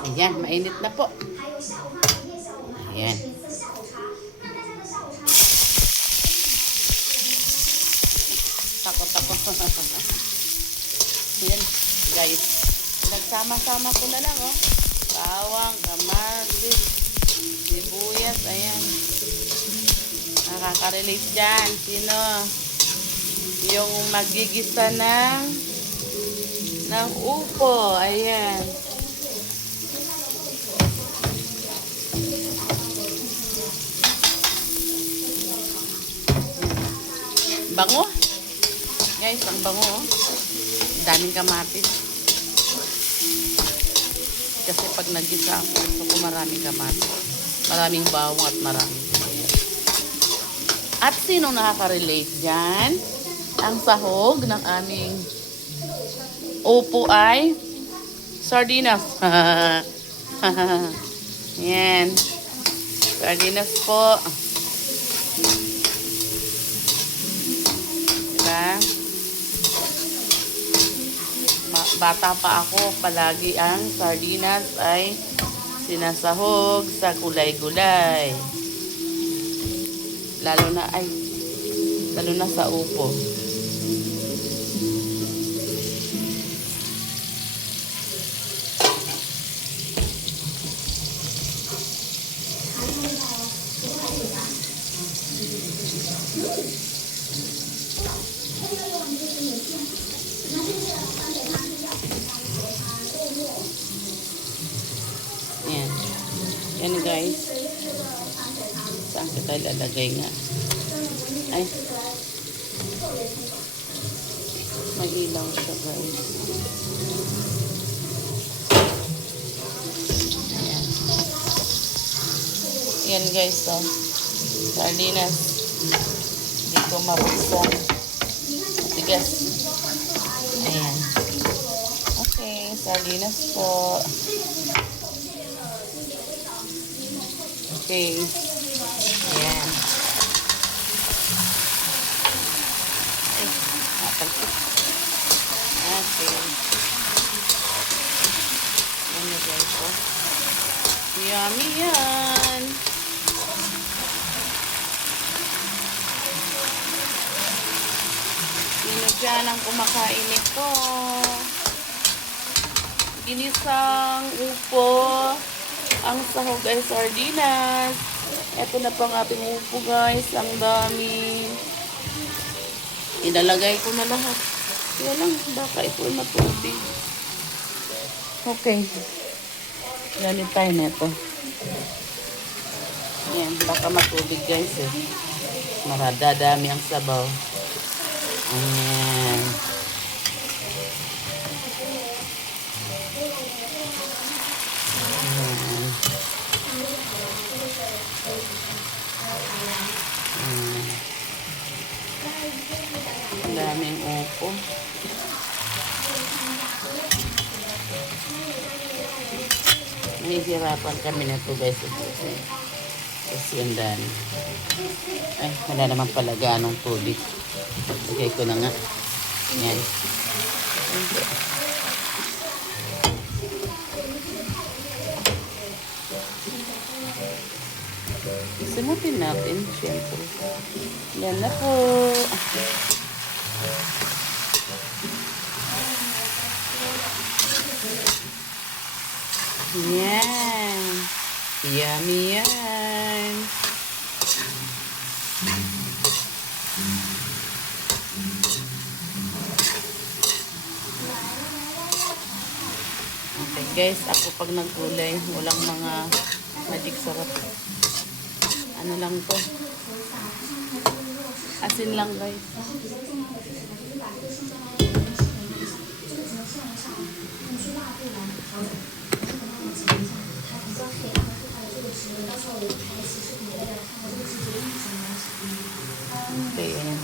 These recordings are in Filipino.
Ayan, mainit na po. Ayan. Takot-takot. Ayan, guys. Nagsama-sama ko na lang, oh. Bawang, kamatis, sibuyas, ayan. Nakaka-relate dyan. Sino? Yung magigisa ng upo. Ayan. Bango. Guys, ang bango, oh. Daming kamatis. Kasi pag nagisa ako, gusto ko maraming kamatis. Maraming bawang at maraming sibuyas. At sino nakaka-relate dyan? Ang sahog ng aming upo ay sardinas. Yan. Sardinas po. Diba? Bata pa ako, palagi ang sardinas ay sinasahog sa gulay-gulay. Lalo na sa upo. Yan. Yan guys. Saan kita ilalagay nga? Ay. May ilaw siya guys. Yan. Yan guys, oh. Sardinas. Hindi ko mabuksan. Tigas. Ayan. Okay, sardinas po. Okay. Ayan. Ay, napagkit. Okay. Ayan na guys, oh. Yummy yan. Sino dyan ang kumakain nito? Ginisang upo. Ang sahog ay sardinas. Ito na pang ating upo guys. Ang dami. Inalagay ko na lahat. Kaya lang, baka ito ay matubig. Okay. Ganit tayo na ito. Yan, baka matubig guys eh. Maradadami ang sabaw. Ayan. Ang daming upo. Nahihirapan kami na ito guys. Kasi ang dami. Ay, wala naman pala ganong tubig. Lagay ko na nga. Yan. Simutin natin, syempre. Yan na po. Yan. Yummy yan. Okay guys, ako pag naggulay, walang mga magic sarap. Ano lang to? Asin lang guys. Okay, ayan.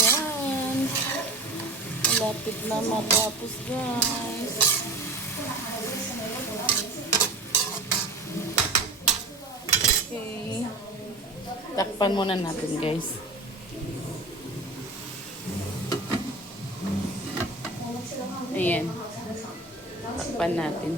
Yan. Malapit na matapos guys. Okay. Takpan muna natin guys. Ayan. Takpan natin.